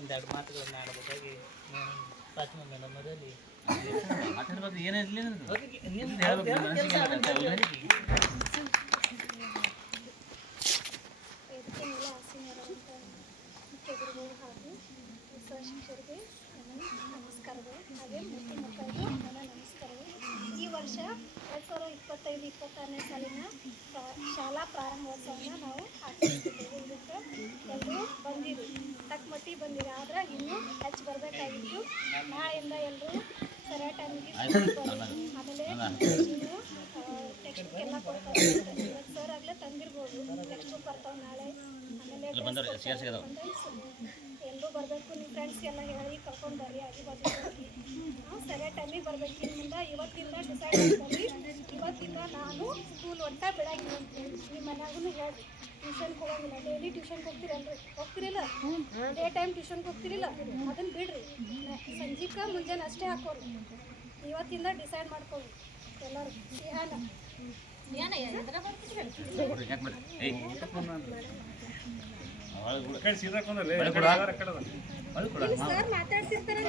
ಒಂದೆರಡು ಮಾತುಗಳನ್ನು ಆಡಬೇಕಾಗಿ ಫಾತಿಮಾ ಮೇಡಮ್ ಅವರಲ್ಲಿ ಮಾತಾಡಬೇಕು ಏನಿರಲಿ ಮುಖ್ಯ ಗುರುಗಳು ಹಾಗೂ ಶಿಕ್ಷಕರಿಗೆ ನಮಸ್ಕಾರಗಳು, ಹಾಗೆ ಮುಖ್ಯ ಮಕ್ಕಳಿಗೂ ನನ್ನ ನಮಸ್ಕಾರಗಳು. ಈ ವರ್ಷ 2025-26ನೇ ಸಾಲಿನ ಶಾಲಾ ಪ್ರಾರಂಭೋತ್ಸವನ ನಾವು ಆಚರಿಸ್ತಿದ್ದೇವೆ. ಇದಕ್ಕೆ ಎಲ್ಲರೂ ಬಂದಿರಿ, ತಕ್ಕ ಮಟ್ಟಿಗೆ ಬಂದಿರಿ, ಆದರೆ ಇನ್ನೂ ಹೆಚ್ಚು ಬರಬೇಕಾಗಿತ್ತು. ನಾಳೆಯಿಂದ ಎಲ್ಲರೂ ಸರಿಯಾದ ಟೈಮಿಗೆ ಆಮೇಲೆ ಇನ್ನು ಟೆಕ್ಸ್ಟ್ ಬುಕ್ ಎಲ್ಲ ಕೊಡ್ತಾರೆ. ಇವತ್ತು ಸರ್ ಆಗಲೇ ತಂದಿರ್ಬೋದು, ಟೆಕ್ಸ್ಟ್ ಬುಕ್ ಬರ್ತಾವೆ ನಾಳೆ. ಆಮೇಲೆ ಎಲ್ಲರೂ ಬರಬೇಕು, ನಿಮ್ಮ ಫ್ರೆಂಡ್ಸ್ಗೆಲ್ಲ ಹೇಳಿ ಕರ್ಕೊಂಡು ಬರ್ರಿ, ಆಗಿ ಬಾಜು ಸರಿಯಾದ ಟೈಮಿಗೆ ಬರಬೇಕು. ಇನ್ನು ಇವತ್ತಿಂದ ಡಿಸೈಡ್ ಮಾಡ್ಕೊಂಡು ಇವತ್ತಿಂದ ನಾನು ಸ್ಕೂಲ್ ಒಟ್ಟ ಬಿಡಂಗಿಲ್ಲ ಅಂತೇಳಿ ನಿಮ್ಮ ಮನ್ಯಾಗೂ ಹೇಳಿ. ಟ್ಯೂಷನ್ಗೆ ಹೋಗಂಗಿಲ್ಲ, ಡೈಲಿ ಟ್ಯೂಷನ್ಗೆ ಹೋಗ್ತಿರಿಲ್ಲ ಡೇ ಟೈಮ್ ಟ್ಯೂಷನ್ಗೆ ಹೋಗ್ತಿರಿಲ್ಲ, ಅದನ್ನು ಬಿಡ್ರಿ. ಸಂಜೆಗೆ ಮುಂಜಾನೆ ಅಷ್ಟೇ ಹಾಕೋರಿ. ಇವತ್ತಿಂದ ಡಿಸೈಡ್ ಮಾಡ್ಕೊಳ್ಳಿ ಎಲ್ಲರೂ. ಸರ್ ಮಾತಾಡ್ತಿರ್ತಾರೆ,